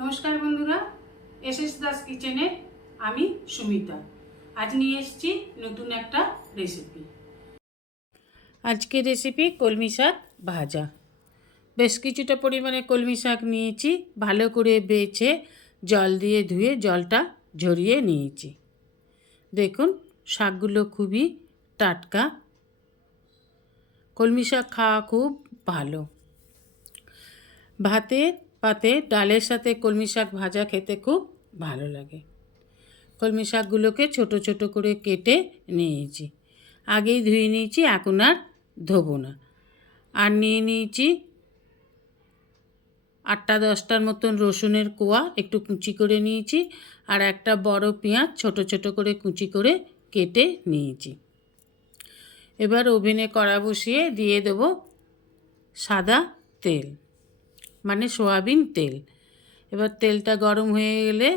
নমস্কার বন্ধুরা S S Das কিচেনে আমি সুমিতা। আজ নিয়ে এসেছি নতুন একটা রেসিপি আজকের রেসিপি কলমি শাক ভাজা। বেশ কিছুটা পরিমাণে কলমি শাক নিয়েছি, ভালো করে বেছে জল দিয়ে ধুয়ে জলটা ঝরিয়ে নিয়েছি। দেখুন, শাকগুলো খুবই টাটকা। কলমি শাক খাওয়া খুব ভালো। ভাতে পাতে ডালের সাথে কলমি শাক ভাজা খেতে খুব ভালো লাগে। কলমি শাকগুলোকে ছোট ছোট করে কেটে নিয়েছি। আগেই ধুয়ে নিয়েছি, এখন আর ধোবো না। আর নিয়ে নিয়েছি আটটা দশটার মতন রসুনের কোয়া, একটু কুচি করে নিয়েছি আর একটা বড় পেঁয়াজ ছোট ছোট করে কুচি করে কেটে নিয়েছি। এবার ওভেনে কড়া বসিয়ে দিয়ে দেবো সাদা তেল। মানে সোয়াবিন তেল। এবার তেলটা গরম হয়ে গেলে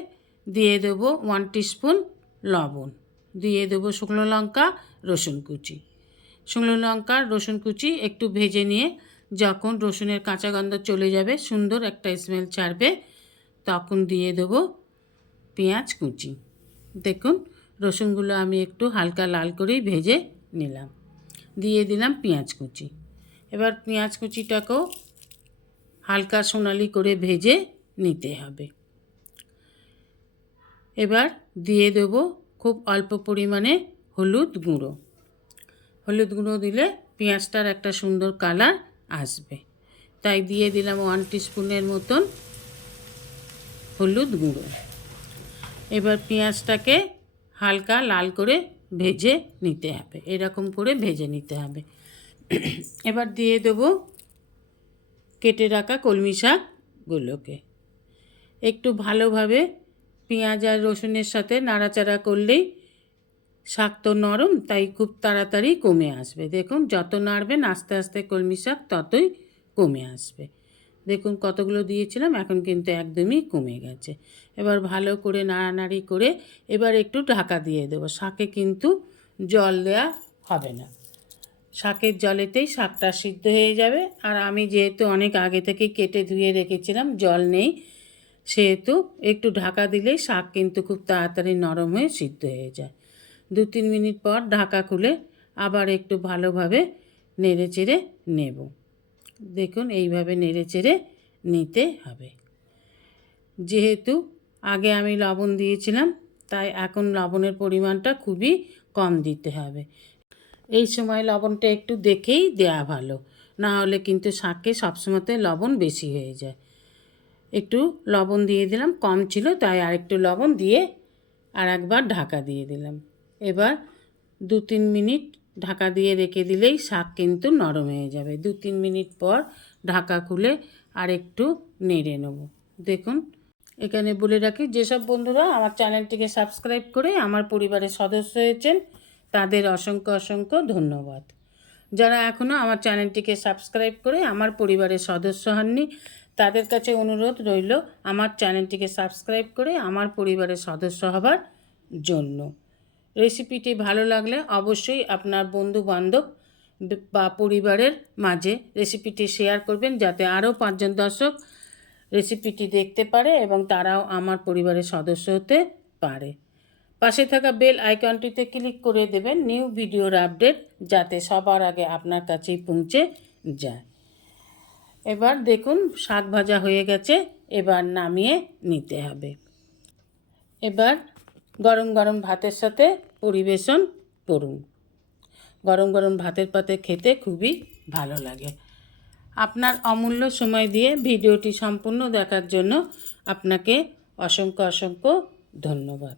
দিয়ে দেবো ওয়ান টিস্পুন লবণ। দিয়ে দেবো শুকনো লঙ্কা, রসুন কুচি। শুকনো লঙ্কা, রসুন কুচি একটু ভেজে নিয়ে যখন রসুনের কাঁচা গন্ধ চলে যাবে, সুন্দর একটা স্মেল ছাড়বে, তখন দিয়ে দেবো পেঁয়াজ কুচি। দেখুন, রসুনগুলো আমি একটু হালকা লাল করেই ভেজে নিলাম। দিয়ে দিলাম পেঁয়াজ কুচি। এবার পেঁয়াজ কুচিটাকেও হালকা সোনালি করে ভেজে নিতে হবে। এবার দিয়ে দেবো খুব অল্প পরিমাণে হলুদ গুঁড়ো। হলুদ গুঁড়ো দিলে পেঁয়াজটার একটা সুন্দর কালার আসবে। তাই দিয়ে দিলাম ওয়ান টিস্পুনের মতন হলুদ গুঁড়ো। এবার পেঁয়াজটাকে হালকা লাল করে ভেজে নিতে হবে। এরকম করে ভেজে নিতে হবে। এবার দিয়ে দেবো কেটে রাখা কলমি শাকগুলোকে। একটু ভালোভাবে পেঁয়াজ আর রসুনের সাথে নাড়াচাড়া করলেই শাক তো নরম, তাই খুব তাড়াতাড়ি কমে আসবে। দেখুন, যত নাড়বেন আস্তে আস্তে কলমি শাক ততই কমে আসবে। দেখুন, কতগুলো দিয়েছিলাম, এখন কিন্তু একদমই কমে গেছে। এবার ভালো করে নাড়ানাড়ি করে এবার একটু ঢাকা দিয়ে দেবো। শাকে কিন্তু জল দেওয়া হবে না। শাকের জলেতেই শাকটা সিদ্ধ হয়ে যাবে। আর আমি যেহেতু অনেক আগে থেকে কেটে ধুয়ে রেখেছিলাম, জল নেই, সেহেতু একটু ঢাকা দিলেই শাক কিন্তু খুব তাড়াতাড়ি নরম হয়ে সিদ্ধ হয়ে যায়। দু তিন মিনিট পর ঢাকা খুলে আবার একটু ভালোভাবে নেড়ে চেড়ে নেব। দেখুন, এইভাবে নেড়ে চেড়ে নিতে হবে। যেহেতু আগে আমি লবণ দিয়েছিলাম, তাই এখন লবণের পরিমাণটা খুবই কম দিতে হবে। এই সময় লবণটা একটু দেখেই দেয়া ভালো। না হলে কিন্তু শাকে সবসময়তে লবণ বেশি হয়ে যায়। একটু লবণ দিয়ে দিলাম, কম ছিল, তাই আর একটু লবণ দিয়ে আর একবার ঢাকা দিয়ে দিলাম। এবার দু তিন মিনিট ঢাকা দিয়ে রেখে দিলেই শাক কিন্তু নরম হয়ে যাবে। দু তিন মিনিট পর ঢাকা খুলে আর একটু নেড়ে নেব। দেখুন, এখানে বলে রাখি, যেসব বন্ধুরা আমার চ্যানেলটিকে সাবস্ক্রাইব করে আমার পরিবারের সদস্য হয়েছেন তাদের অসংখ্য অসংখ্য ধন্যবাদ। যারা এখনও আমার চ্যানেলটিকে সাবস্ক্রাইব করে আমার পরিবারের সদস্য হননি, তাদের কাছে অনুরোধ রইল আমার চ্যানেলটিকে সাবস্ক্রাইব করে আমার পরিবারের সদস্য হবার জন্য। রেসিপিটি ভালো লাগলে অবশ্যই আপনার বন্ধু বান্ধব বা পরিবারের মাঝে রেসিপিটি শেয়ার করবেন, যাতে আরও পাঁচজন দর্শক রেসিপিটি দেখতে পারে এবং তারাও আমার পরিবারের সদস্য হতে পারে। পাশে থাকা বেল আইকনটিতে ক্লিক করে দেবেন নিউ ভিডিওর আপডেট যাতে সবার আগে আপনার কাছেই পৌঁছে যায়। এবার দেখুন, শাক ভাজা হয়ে গেছে, এবার নামিয়ে নিতে হবে। এবার গরম গরম ভাতের সাথে পরিবেশন করুন। গরম গরম ভাতের পাতে খেতে খুবই ভালো লাগে। আপনার অমূল্য সময় দিয়ে ভিডিওটি সম্পূর্ণ দেখার জন্য আপনাকে অসংখ্য অসংখ্য ধন্যবাদ।